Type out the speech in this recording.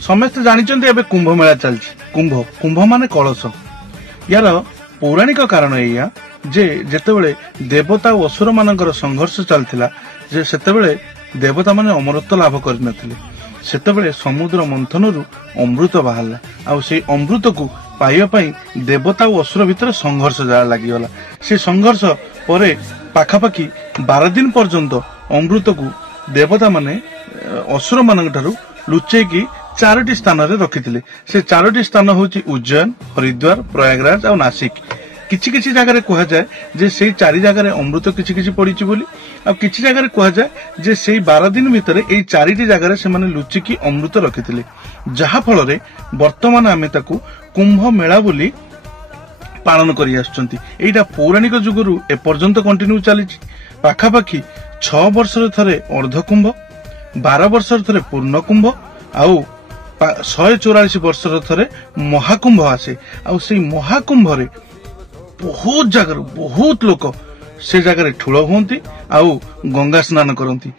समस्ते जानते एवं कुंभ मेला चलती कुंभ कुंभ मान कलश यार पौराणिक कारण या जे जेतेबेले देवता और असुर मानकर संघर्ष चलता जे सेतेबेले देवता माने अमरत्व लाभ करनथिले सेतेबेले समुद्र मंथनरु अमृत बाहरला आ से अमृत को पाइबा पई देवता और असुर भितर संघर्ष जा लागिगला से संघर्ष परे पाखापाखी 12 दिन पर्यंत अमृत को देवता माने असुर मानक ठारू लुचेकी 4टी स्थान रे रखिथिले से 4टी स्थान होची उज्जैन हरिद्वार प्रयागराज और नासिक किछि किछि जगह रे कहा जाए जे सेई 4 जगह रे अमृत किछि किछि पड़ीची बोली आ किछि जगह रे कहा जाए जे सेई 12 दिन भितर एई 4टी जगह रे से माने लुचिकी अमृत रखिथिले जहा फल रे वर्तमान आमे ताकू कुंभ मेला बोली पालन करि आछंती एइटा पौराणिक जुगरु ए पर्यंत कंटिन्यू चलीची पाखापाखी 6 वर्ष रे थरे अर्ध कुंभ 12 वर्ष रे थरे पूर्ण कुंभ आउ 144 वर्ष रे थरे महाकुंभ आसे आउ सेई महाकुंभ रे बहुत जगह बहुत लोक से जगह ठूल हुंती आउ गंगा स्नान करती।